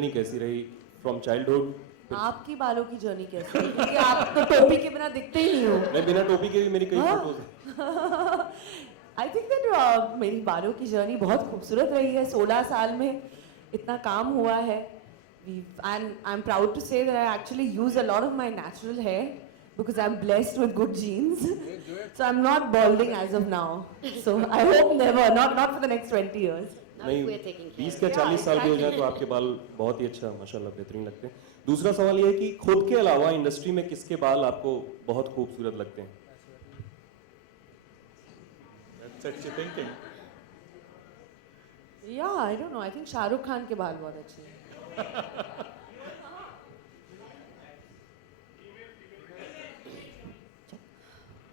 Journey कैसी रही from childhood? आपकी बालों की जर्नी कैसी है? क्योंकि आप तो टोपी के बिना दिखते ही नहीं हो। मैं बिना टोपी के भी मेरी कई हाँ? फोटोज हैं। आई थिंक दैट मेरी बालों की जर्नी बहुत खूबसूरत रही है। 16 साल में इतना काम हुआ है। And I'm proud to say that I actually use a lot of my natural hair because I'm blessed with good genes. So I'm not balding as of now. So I hope never, not for the next 20 years. नहीं, we're taking care 20 of का it. 40 साल भी हो जाए exactly. तो आपके बाल बहुत ही अच्छा माशाल्लाह बेहतरीन लगते हैं। दूसरा सवाल ये है कि खुद के अलावा इंडस्ट्री में किसके बाल आपको बहुत खूबसूरत लगते हैं? That sets you thinking. Yeah, I don't know. I think Shahrukh Khan के बाल बहुत अच्छे हैं।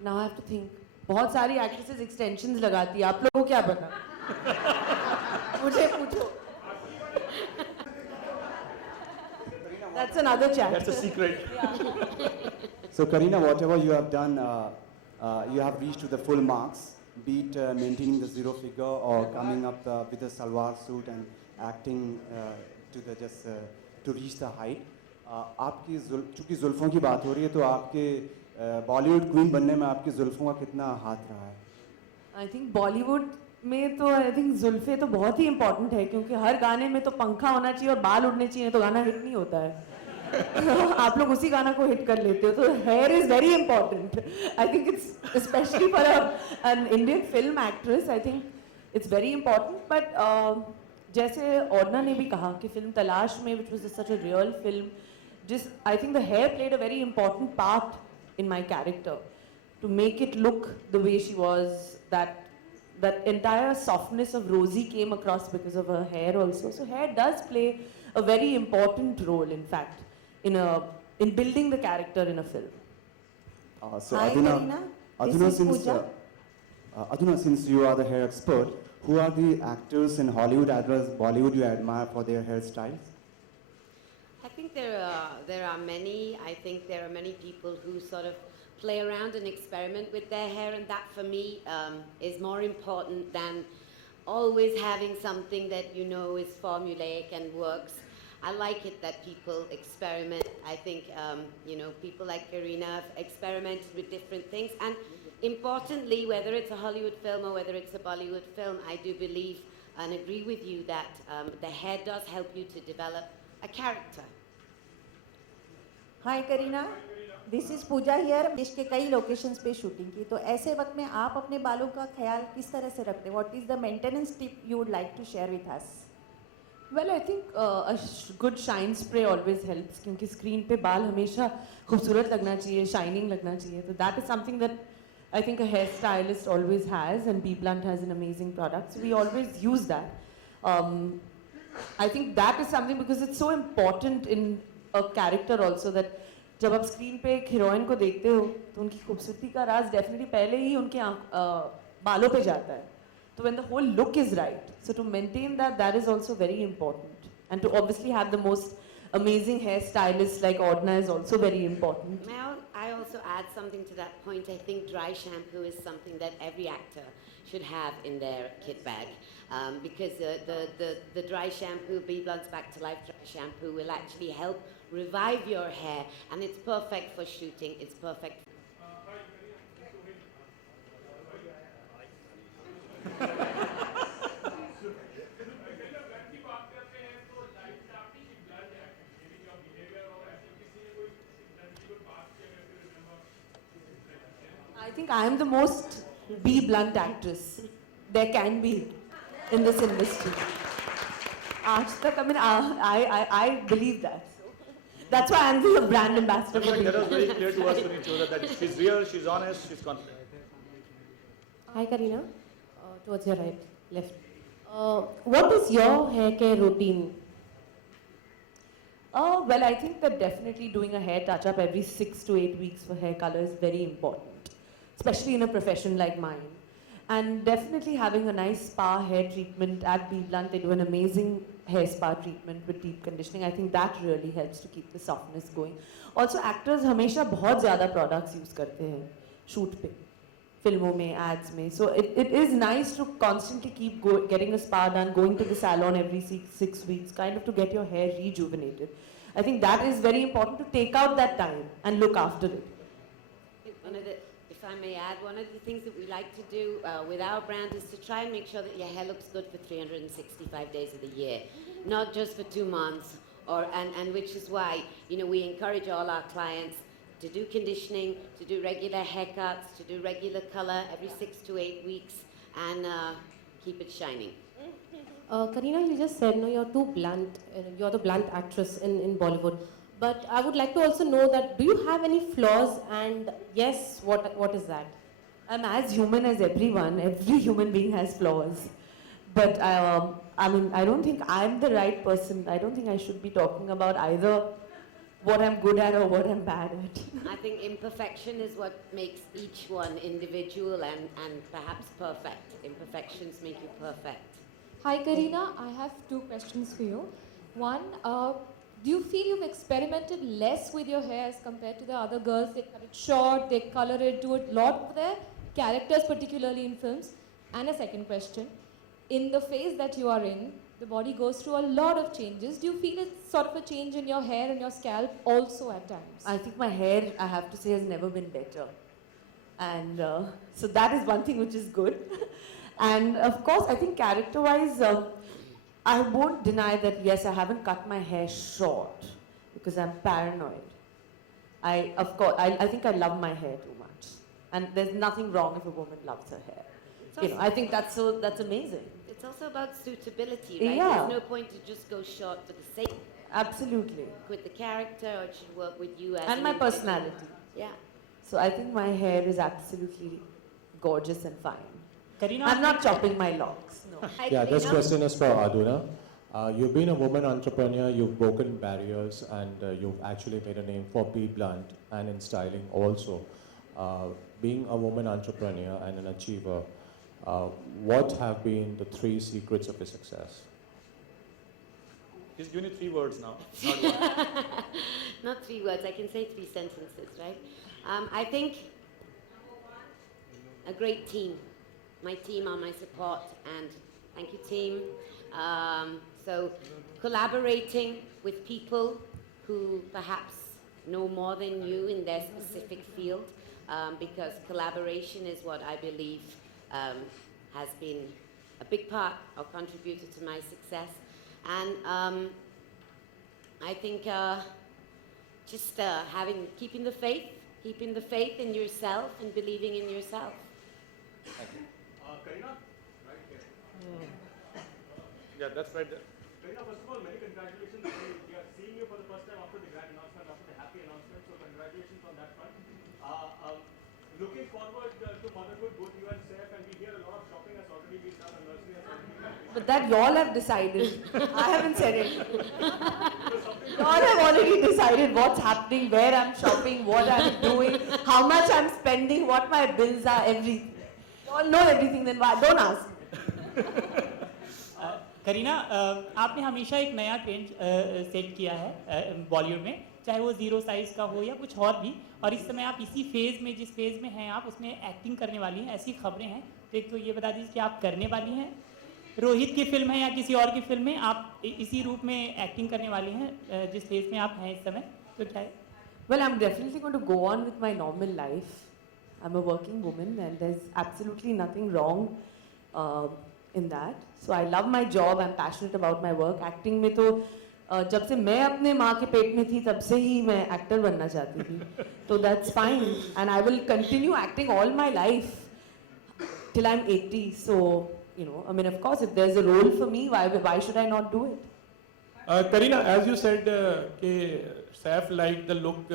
Now I have to think. बहुत सारी एक्ट्रेसेस एक्सटेंशंस लगाती है। आप लोगों को क्या पता? मुझे पूछो। That's another chat. That's a secret. So Kareena, whatever you have done, you have reached to the full marks, be it maintaining the zero figure or coming up with a salwar suit and acting to the to reach the height. आपकी चूँकि जुल्फ़ों की बात हो रही है तो आपके Bollywood queen बनने में आपकी जुल्फ़ों का कितना हाथ रहा है? आई थिंक बॉलीवुड में तो आई थिंक जुल्फे तो बहुत ही इंपॉर्टेंट है क्योंकि हर गाने में तो पंखा होना चाहिए और बाल उड़ने चाहिए तो गाना हिट नहीं होता है। आप लोग उसी गाना को हिट कर लेते हो तो hair is very important. I think it's specially for an Indian film actress I think it's very important. But जैसे ओडना ने भी कहा कि फिल्म तलाश में which was such a real film जिस I think the hair played a very important part in my character to make it look the way she was. That entire softness of Rosie came across because of her hair also. So hair does play a very important role, in fact, in building the character in a film. So Hi, Kareena. This is Pooja. Aduna, since you are the hair expert, who are the actors in Hollywood as well as Bollywood you admire for their hairstyles? I think there are many. I think there are many people who sort of play around and experiment with their hair, and that for me is more important than always having something that you know is formulaic and works. I like it that people experiment. I think people like Kareena have experimented with different things, and importantly, whether it's a Hollywood film or whether it's a Bollywood film, I do believe and agree with you that the hair does help you to develop a character. Hi Kareena, this is Pooja here. देश के कई locations पे shooting की, तो ऐसे वक्त में आप अपने बालों का ख्याल किस तरह से रखते हैं? What is the maintenance tip you would like to share with us? Well, I think a good shine spray always helps क्योंकि स्क्रीन पे बाल हमेशा खूबसूरत लगना चाहिए, शाइनिंग लगना चाहिए। तो that is something that I think a hair stylist always has, and B Blunt has an amazing product, so we always use that. I think that is something because it's so important in a character also that जब आप screen पे एक heroine को देखते हो तो उनकी खूबसूरती का राज डेफिनेटली पहले ही उनके बालों पे जाता है। So when the whole look is right, so to maintain that is also very important, and to obviously have the most amazing hairstylists like Oddna is also very important. May I also add something to that point? I think dry shampoo is something that every actor should have in their kit bag, because the dry shampoo, B Blunt's Back to Life dry shampoo, will actually help revive your hair, and it's perfect for shooting. It's perfect. I think I am the most B Blunt actress there can be in this industry. Aaj tak, I mean, I believe that. That's why I'm the brand ambassador for B That was Blunt. very clear to us when you chose her that she's real, she's honest, she's confident. Hi Kareena, towards your right, left. What is your hair care routine? Well, I think that definitely doing a hair touch-up every 6 to 8 weeks for hair color is very important, especially in a profession like mine. And definitely having a nice spa hair treatment at B Blunt. They do an amazing hair spa treatment with deep conditioning. I think that really helps to keep the softness going. Also, actors हमेशा बहुत ज़्यादा products use करते हैं shoot पे. फिल्मों में, ads में. So it is nice to constantly keep getting a spa done, going to the salon every 6 weeks, kind of to get your hair rejuvenated. I think that is very important, to take out that time and look after it. One of the, if I may add, one of the things that we like to do with our brand is to try and make sure that your hair looks good for 365 days of the year, not just for 2 months. And which is why, you know, we encourage all our clients to do conditioning, to do regular haircuts, to do regular color every 6 to 8 weeks, and keep it shining. Kareena, you just said, no, you're too blunt. You're the blunt actress in Bollywood. But I would like to also know that, do you have any flaws? And yes, what is that? I'm as human as everyone. Every human being has flaws. But I mean, I don't think I'm the right person. I don't think I should be talking about either what I'm good at or what I'm bad at. I think imperfection is what makes each one individual and perhaps perfect. Imperfections make you perfect. Hi Kareena, I have 2 questions for you. One, do you feel you've experimented less with your hair as compared to the other girls? They cut it short, they color it, do a lot of their characters, particularly in films. And a second question, in the phase that you are in, the body goes through a lot of changes. Do you feel it's sort of a change in your hair and your scalp also at times? I think my hair, I have to say, has never been better. And so that is one thing which is good. And of course, I think character-wise, I won't deny that, yes, I haven't cut my hair short because I'm paranoid. I think I love my hair too much. And there's nothing wrong if a woman loves her hair. You know, I think that's amazing. It's also about suitability, right? Yeah. There's no point to just go short for the sake Absolutely. with the character, or it should work with you as And an my individual. personality. Yeah. So I think my hair is absolutely gorgeous and fine. Kareena, I'm not chopping my locks. No. Hi, Yeah, this Kareena. question is for Aduna. You've been a woman entrepreneur, you've broken barriers, and you've actually made a name for P. Blunt and in styling also. Being a woman entrepreneur and an achiever, what have been the 3 secrets of your success? He's giving you 3 words now, not 1. Not 3 words, I can say 3 sentences, right? I think a great team. My team are my support, and thank you, team. So collaborating with people who perhaps know more than you in their specific field, because collaboration is what I believe has been a big part or contributed to my success. And I think just keeping the faith in yourself and believing in yourself. Kareena? Right here. Yeah, that's right there. Kareena, first of all, many congratulations. We are seeing you for the first time after the grand announcement, after the happy announcement. So congratulations on that front. Looking forward to motherhood, both you and Saif, and we hear a lot of shopping has already been done and nursery has already been done. But that y'all have decided. I haven't said it. Y'all have already decided what's happening, where I'm shopping, what I'm doing, how much I'm spending, what my bills are, everything. Y'all know everything, then why? Don't ask. Kareena, आपने हमेशा एक नया trend set किया है बॉलीवुड में, चाहे वो 0 size का हो या कुछ और भी, और इस समय आप इसी फेज में, जिस फेज में हैं आप, उसमें एक्टिंग करने वाली हैं, ऐसी खबरें हैं। तो एक तो ये बता दीजिए कि आप करने वाली हैं, रोहित की फिल्म है या किसी और की फिल्म में आप इसी रूप में एक्टिंग करने वाली हैं जिस फेज में आप हैं इस समय, तो क्या है? Well, I'm definitely going to go on with my normal life. I'm a working woman and there's absolutely nothing wrong in that. So I love my job, I'm passionate about my work. Acting में तो जब से मैं अपने माँ के पेट में थी तब से ही मैं एक्टर बनना चाहती थी. So that's fine and I will continue acting all my life till I'm 80. So, you know, I mean, of course, if there's a role for me, why should I not do it? Kareena, as you said, Saif liked the look,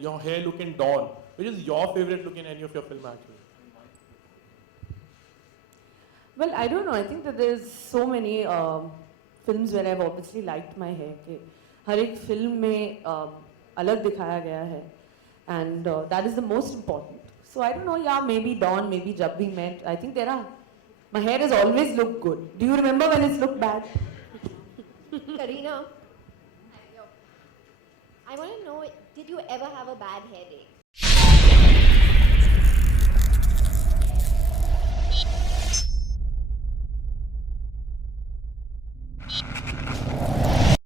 your hair look in Dawn. Which is your favorite look in any of your film actually? Well, I don't know. I think that there's so many films where I've obviously liked my hair. कि हर एक film में अलग दिखाया गया है, and that is the most important. So I don't know. Yeah, maybe Dawn, maybe Jab We Met. I think my hair has always looked good. Do you remember when it's looked bad? Kareena, I want to know, did you ever have a bad headache?